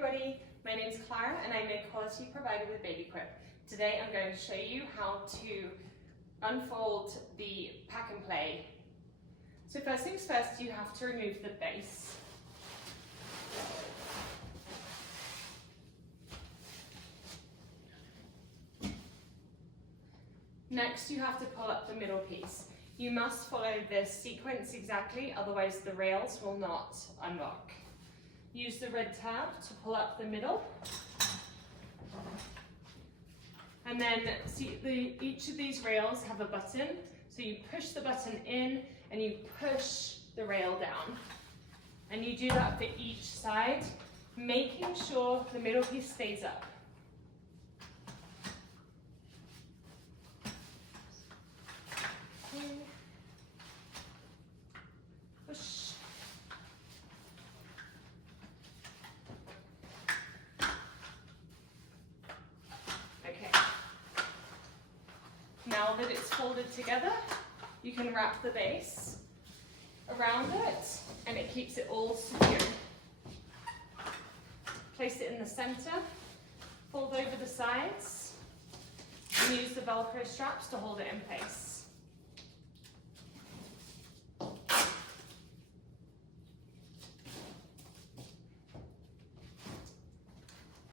everybody, my name is Clara and I'm a quality provider with BabyQuip. Today I'm going to show you how to unfold the Packnplay. So first things first, you have to remove the base. Next you have to pull up the middle piece. You must follow this sequence exactly, otherwise the rails will not unlock. Use the red tab to pull up the middle. And then see each of these rails have a button. So you push the button in and you push the rail down. And you do that for each side, making sure the middle piece stays up. Push. Okay. Now that it's folded together, you can wrap the base around it and it keeps it all secure. Place it in the center, fold over the sides, and use the Velcro straps to hold it in place.